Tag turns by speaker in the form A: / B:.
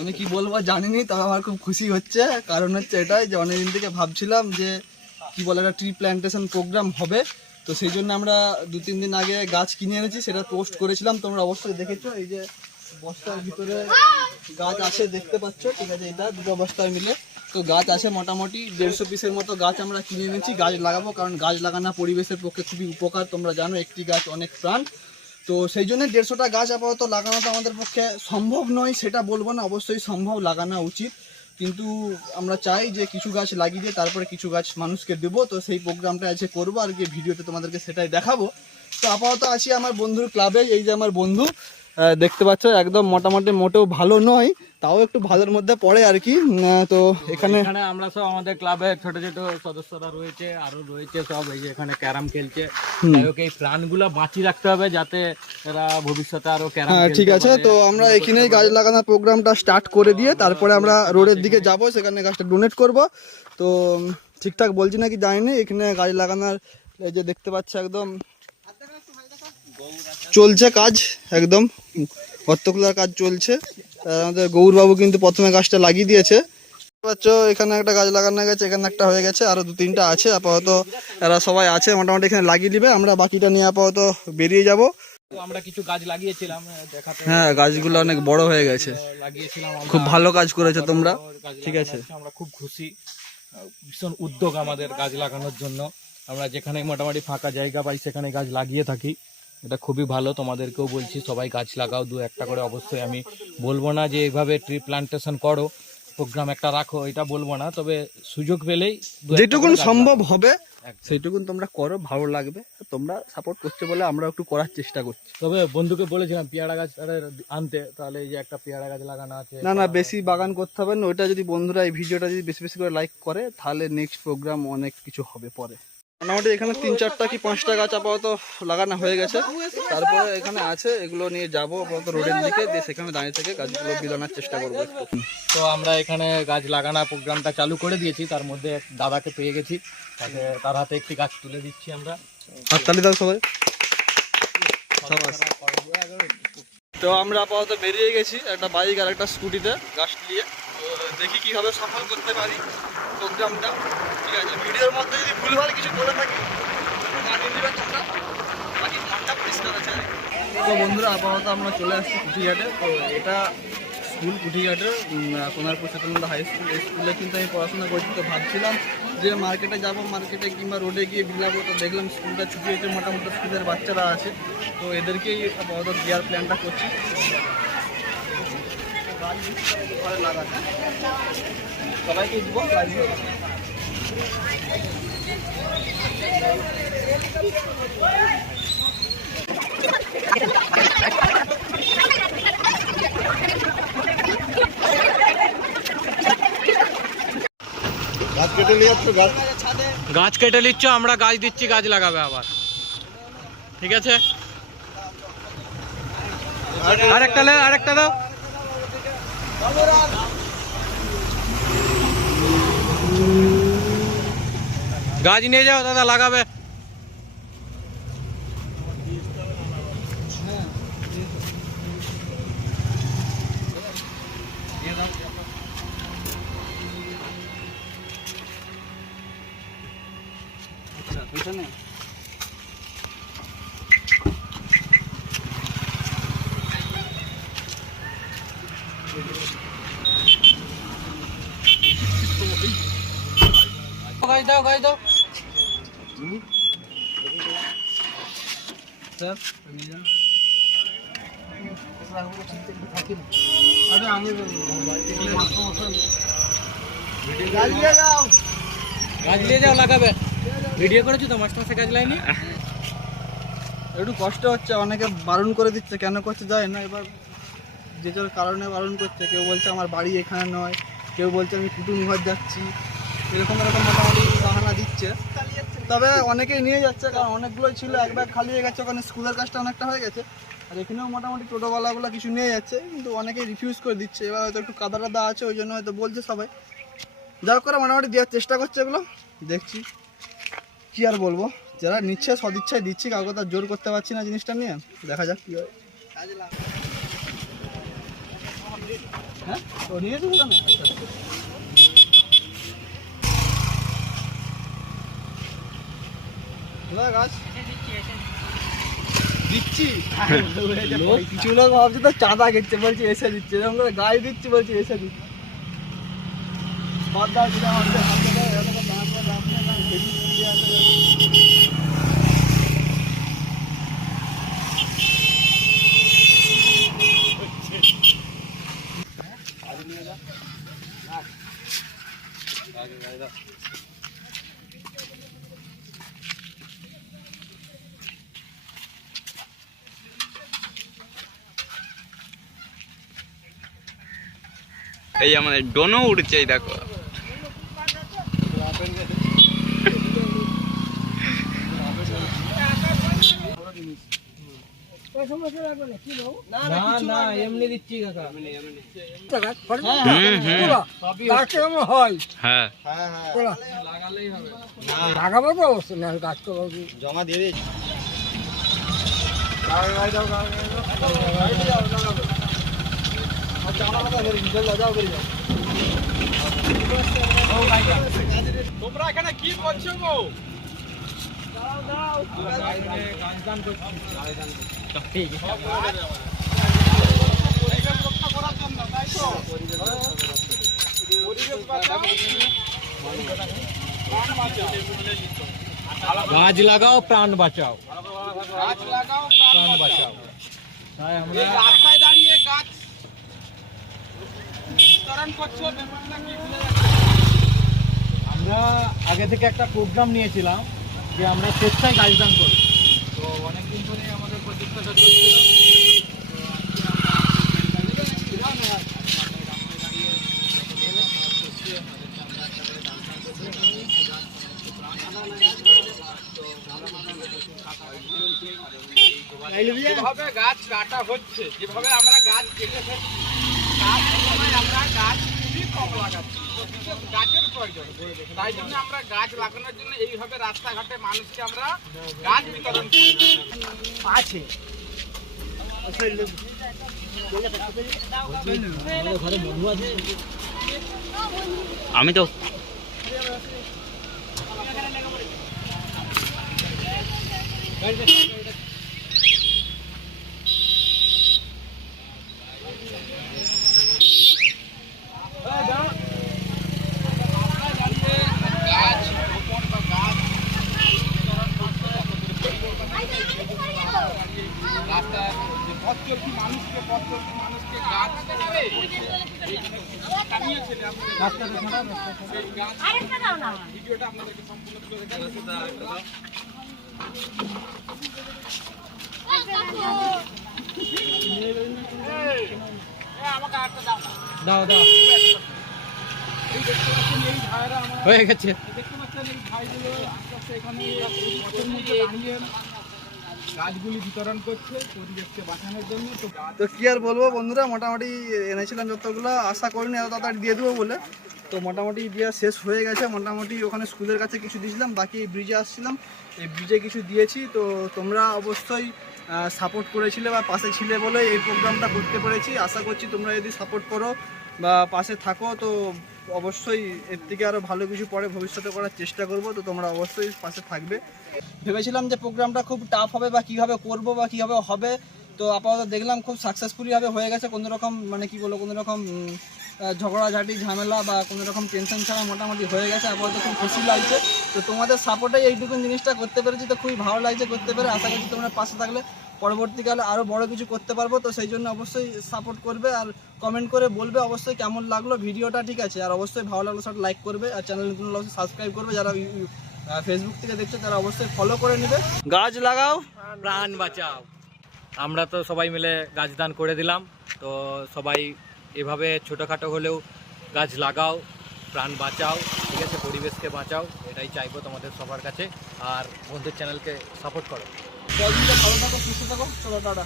A: আমি কি বলব জানিনি, তবে আমার খুব খুশি হচ্ছে। কারণ হচ্ছে এটাই যে অনেকদিন থেকে ভাবছিলাম যে কি বলে একটা ট্রি প্ল্যান্টেশন প্রোগ্রাম হবে। তো সেই জন্য আমরা দু তিন দিন আগে গাছ কিনে এনেছি, সেটা পোস্ট করেছিলাম। তোমরা অবশ্যই দেখেছ, এই যে বস্তার ভিতরে গাছ আছে, দেখতে পাচ্ছ, ঠিক আছে, এটা দুটো বস্তায় মিলে। তো গাছ আছে মোটামুটি, দেড়শো পিসের মতো গাছ আমরা কিনে এনেছি। গাছ লাগাবো, কারণ গাছ লাগানো পরিবেশের পক্ষে খুবই উপকার। তোমরা জানো, একটি গাছ অনেক প্রাণ। তো সেই জন্য দেড়শোটা গাছ আপাতত লাগানো তো আমাদের পক্ষে সম্ভব নয়, সেটা বলব না, অবশ্যই সম্ভব, লাগানো উচিত। কিন্তু আমরা চাই যে কিছু গাছ লাগিয়ে দিয়ে তারপরে কিছু গাছ মানুষকে দেব, তো সেই প্রোগ্রামটা আজকে করব আর কি ভিডিওতে তোমাদেরকে সেটাই দেখাবো। তো আপাতত আছি আমার বন্ধুর ক্লাবে এই যে আমার বন্ধু। দেখতে পাচ্ছ একদম মোটামুটি মোটেও ভালো নয় তাও একটু ভালোর মধ্যে পড়ে আর কি। তো এখানে
B: এখানে আমরা সব আমাদের ক্লাবের ছোট ছোট সদস্যরা রয়েছে আরও রয়েছে সব এই যে এখানে ক্যারাম খেলছে। এই প্রাণগুলো বাঁচিয়ে রাখতে হবে যাতে এরা ভবিষ্যতে আরও ক্যারাম
A: হ্যাঁ ঠিক আছে তো আমরা এখানেই গাছ লাগানোর প্রোগ্রামটা স্টার্ট করে দিয়ে তারপরে আমরা রোডের দিকে যাব সেখানে গাছটা ডোনেট করব। তো ঠিকঠাক বলছি নাকি জানি না এখানে গাছ লাগানোর এই যে দেখতে পাচ্ছ একদম চলছে কাজ একদম। গর্ত খোলার কাজ চলছে। আমাদের গৌরবাবু কিন্তু প্রথমে গাছটা লাগিয়ে দিয়েছে। পাচ্ছ এখানে একটা গাছ লাগানো গেছে এখানে একটা হয়ে গেছে আরও দু তিনটা আছে। আপাতত এরা সবাই আছে মোটামুটি এখানে লাগিয়ে দিবে। আমরা বাকিটা নিয়ে আপাতত বেরিয়ে যাব।
B: আমরা কিছু গাছ লাগিয়েছিলাম দেখাতে।
A: হ্যাঁ গাছগুলো অনেক বড় হয়ে গেছে।
B: লাগিয়েছিলাম
A: খুব ভালো কাজ করেছ তোমরা। ঠিক আছে।
B: আমরা খুব খুশি। ভীষণ উদ্যোগ আমাদের গাছ লাগানোর জন্য। আমরা যেখানে মোটামুটি ফাঁকা জায়গা পাই সেখানে গাছ লাগিয়ে থাকি। এটা খুবই ভালো তোমাদেরকেও বলছি সবাই গাছ লাগাও দু একটা করে অবশ্যই আমি বলব না যে এইভাবে ট্রি প্লান্টেশন করো প্রোগ্রাম একটা রাখো এটা বলব না তবে সুযোগ পেলেই
A: যেটুকুন সম্ভব হবে। সেইটুকুন তোমরা করো ভালো লাগবে তোমরা সাপোর্ট করছ বলে আমরা একটু করার চেষ্টা করছি।
B: তবে বন্ধুকে বলেছিলাম পেয়ারা গাছ আনতে তাহলে এই যে একটা পেয়ারা গাছ লাগানো আছে
A: না না বেশি বাগান করতে হবে না ওইটা যদি বন্ধুরা এই ভিডিওটা যদি বেশি বেশি করে লাইক করে তাহলে নেক্সট প্রোগ্রাম অনেক কিছু হবে পরে। মোটামুটি এখানে তিন চারটা কি পাঁচটা গাছ আপাতত লাগানো হয়ে গেছে। তারপরে এখানে আছে এগুলো নিয়ে যাব আপাতত রোডের দিকে দিয়ে সেখানে দাঁড়িয়ে থেকে গাছগুলো বিলানোর চেষ্টা করব
B: তো আমরা এখানে গাছ লাগানোর প্রোগ্রামটা চালু করে দিয়েছি তার মধ্যে এক দাদাকে পেয়ে গেছি। তাকে তার হাতে একটি গাছ তুলে দিচ্ছি আমরা।
A: হাততালি দাও সবাই। তো আমরা আপাতত বেরিয়ে গেছি একটা বাইক আর একটা স্কুটিতে গাছ নিয়ে। দেখি কীভাবে সফল করতে পারি প্রোগ্রামটা। ঠিক আছে ভিডিওর মধ্যে যদি ভুলভাল কিছু করে থাকি তো বন্ধুরা আপাতত আমরা চলে আসছি কুঠিঘাটে তো এটা স্কুল কুঠিঘাটে উম, সোনারপুর সেতুনন্দ হাই স্কুল। এই স্কুলে কিন্তু আমি পড়াশোনা করছি। তো ভাবছিলাম যে মার্কেটে যাব মার্কেটে কিংবা রোডে গিয়ে বিলাবো তো দেখলাম স্কুলটা ছুটি হয়েছে মোটামুটি স্কুলের বাচ্চারা আছে। তো এদেরকেই আপাতত দেওয়ার প্ল্যানটা করছি। সবাইকে দিব লাগিয়ে গাছ কেটে নিয়ে যাচ্ছ গাছ
B: গাছ কেটে নিচ্ছ আমরা গাছ দিচ্ছি গাছ লাগাবে আবার ঠিক আছে আরেকটা লে আরেকটা দাও গাছ নিয়ে যাও দাদা লাগাবে।
A: আচ্ছা পিছনে
B: গাছ দাও গাছ দাও।
A: স্যার আরে আমি গালিয়ে যাও।
B: গাছ নিয়ে যাও লাগাবে। ভিডিও করেছ তো? মাস্টার মাসে গাছ
A: একটু কষ্ট হচ্ছে অনেকে বারণ করে দিচ্ছে কেন করছে যায় না? এবার যে যার কারণে বারণ করছে। কেউ বলছে আমার বাড়ি এখানে নয়, কেউ বলছে আমি কুটুম ঘর যাচ্ছি। এরকম এরকম মোটামুটি বাহানা দিচ্ছে। তবে অনেকেই নিয়ে যাচ্ছে, কারণ অনেকগুলোই ছিল এক ব্যাগ খালি হয়ে গেছে, ওখানে স্কুলের কাজটা অনেকটা হয়ে গেছে। আর এখানেও মোটামুটি টোটোওয়ালাগুলো কিছু নিয়ে যাচ্ছে, কিন্তু অনেকেই রিফিউজ করে দিচ্ছে। এবার হয়তো একটু কাদা টাদা আছে, ওই জন্য হয়তো বলছে সবাই। যা করে মোটামুটি দেওয়ার চেষ্টা করছে এগুলো। দেখছি কি আর বলব। যারা নিচ্ছে, সদিচ্ছায় দিচ্ছি, কাউকে তার জোর করতে পারছি না জিনিসটা নিয়ে। দেখা যাক কী হয়। হ্যাঁ ও নিয়েছে ওখানে আচ্ছা গাছ দিচ্ছি কিছু লোক ভাবছে তো চাঁদা গেছে বলছে এসে দিচ্ছে এরকম করে গায়ে দিচ্ছি বলছে এসে দিচ্ছে দাও দিলে আমাদের হাতে দেয়, এত করে দাম করে দাম নিয়ে দাম হেভি দিয়ে আসে।
C: এই আমাদের ডোনও উঠছে এই দেখো
B: না না এমনি দিচ্ছি কাকা
C: হুম হুম
D: গাছ কেমন হয়
C: হ্যাঁ
A: হ্যাঁ। হ্যাঁ।
D: ওরা
B: লাগালেই হবে
D: লাগাবো তো অবশ্যই না গাছ করব
A: জমা দিয়ে দিয়েছি।
B: তোমরা এখানে কি করছ গো গাছ লাগাও প্রাণ বাঁচাও। প্রাণ বাঁচাও। তাই আমরা
E: রাস্তায় দাঁড়িয়ে গাছ বিতরণ করছ ব্যাপারটা কি বুঝে যাচ্ছে
B: আমরা আগে থেকে একটা প্রোগ্রাম নিয়েছিলাম যে আমরা স্বেচ্ছায় গাছ দান করি। তো অনেকদিন ধরে আমাদের প্রচেষ্টাটা চলছিল
E: যেভাবে গাছ কাটা হচ্ছে যেভাবে আমরা গাছ কেটে ফেলছি আমরা গাছ খুবই কম লাগাচ্ছি। গাছের প্রয়োজন। তাই জন্য আমরা গাছ লাগানোর জন্য এইভাবে রাস্তাঘাটে মানুষকে আমরা গাছ বিতরণ করি।
D: আছে।
C: আমি তো
E: গাছ রোপণ বা গাছ বিতরণ করতে রাস্তায় যে পথ চলতি মানুষকে পথ চলতি মানুষকে গাছ দেবে সেই গাছ ভিডিওটা আপনাদেরকে সম্পূর্ণ তুলে দাও
B: দাও। দাও।
E: এই দেখতে পাচ্ছেন এই ভাইরা আমার
B: হয়ে গেছে।
E: দেখতে পাচ্ছেন এই ভাইগুলো আস্তে আস্তে এখানে দাঁড়িয়ে গাছগুলি বিতরণ করছে বাঁচানোর জন্য। তো
A: কি আর বলব বন্ধুরা, মোটামুটি এনেছিলাম যতগুলো, আশা করিনি এত তাড়াতাড়ি দিয়ে দেবো বলে। তো মোটামুটি দেওয়া শেষ হয়ে গেছে, মোটামুটি ওখানে স্কুলের কাছে কিছু দিয়েছিলাম, বাকি ব্রিজে আসছিলাম। এই ব্রিজে কিছু দিয়েছি, তো তোমরা অবশ্যই সাপোর্ট করেছিলে বা পাশে ছিলে বলে এই প্রোগ্রামটা করতে পেরেছি। আশা করছি তোমরা যদি সাপোর্ট করো বা পাশে থাকো, তো অবশ্যই এর থেকে আরও ভালো কিছু পরে ভবিষ্যতে করার চেষ্টা করব, তো তোমরা অবশ্যই পাশে থাকবে। ভেবেছিলাম যে প্রোগ্রামটা খুব টাফ হবে বা কীভাবে করব বা কীভাবে হবে, তো আপাতত দেখলাম খুব সাকসেসফুলি ভাবে হয়ে গেছে, কোনো রকম মানে কি বলব, কোনো রকম ঝগড়াঝাটি, ঝামেলা বা কোনো রকম টেনশন ছাড়া মোটামুটি হয়ে গেছে, আপাতত খুব খুশি লাগছে। তো তোমাদের সাপোর্টে এইটুকু জিনিসটা করতে পেরেছি, তো খুবই ভালো লাগছে করতে পেরে, আশা করছি তোমরা পাশে থাকলে পরবর্তীকালে আরও বড় কিছু করতে পারব, তো সেই জন্য অবশ্যই সাপোর্ট করবে আর কমেন্ট করে বলবে অবশ্যই কেমন লাগল ভিডিওটা, ঠিক আছে? আর অবশ্যই ভালো লাগল সেটা লাইক করবে আর চ্যানেল অবশ্যই সাবস্ক্রাইব করবে, যারা ফেসবুক থেকে দেখছে তারা অবশ্যই ফলো করে নেবে। গাছ লাগাও।
B: প্রাণ বাঁচাও। আমরা তো সবাই মিলে গাছ দান করে দিলাম, তো সবাই এভাবে ছোটোখাটো হলেও গাছ লাগাও, প্রাণ বাঁচাও, ঠিক আছে? পরিবেশকে বাঁচাও, এটাই চাইব তোমাদের সবার কাছে। আর বন্ধুর চ্যানেলকে সাপোর্ট করো।
A: ভালো থাকো সুস্থ থাকো। চলো টাটা।